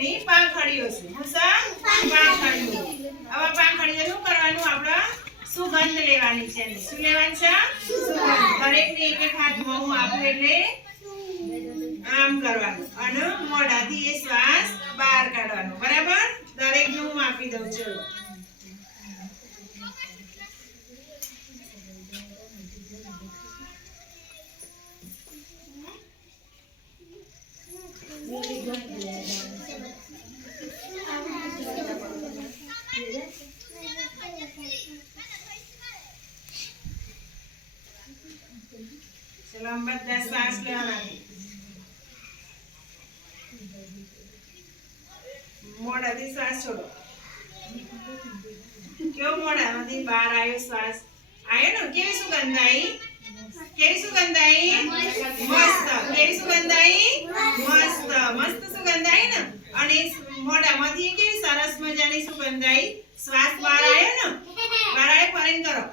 એની પાંખડીઓ છે હું સા પાંખડીઓ હવે પાંખડીઓ શું કરવાનું આપણે સુગંધ લેવાની છે શું લેવાની છે સુગંધ દરેકને એક એક હાથમાં હું આપું એટલે આમ કરવાનું અને મોઢાથી એ શ્વાસ બહાર કાઢવાનો બરાબર દરેકને હું આપી દઉં છું ચલો બધા શ્વાસ લેવાના મોઢાથી શ્વાસ છોડો કેવો મોઢામાંથી બહાર આવ્યો શ્વાસ આવ્યો ને કેવી સુગંધ આવી મસ્ત કેવી સુગંધ આવી મસ્ત સુગંધ આવી ને અને મોઢામાંથી કેવી સરસ મજાની સુગંધ આવી શ્વાસ બહાર આવ્યો ને બહાર આવ્યો ફરીને કરો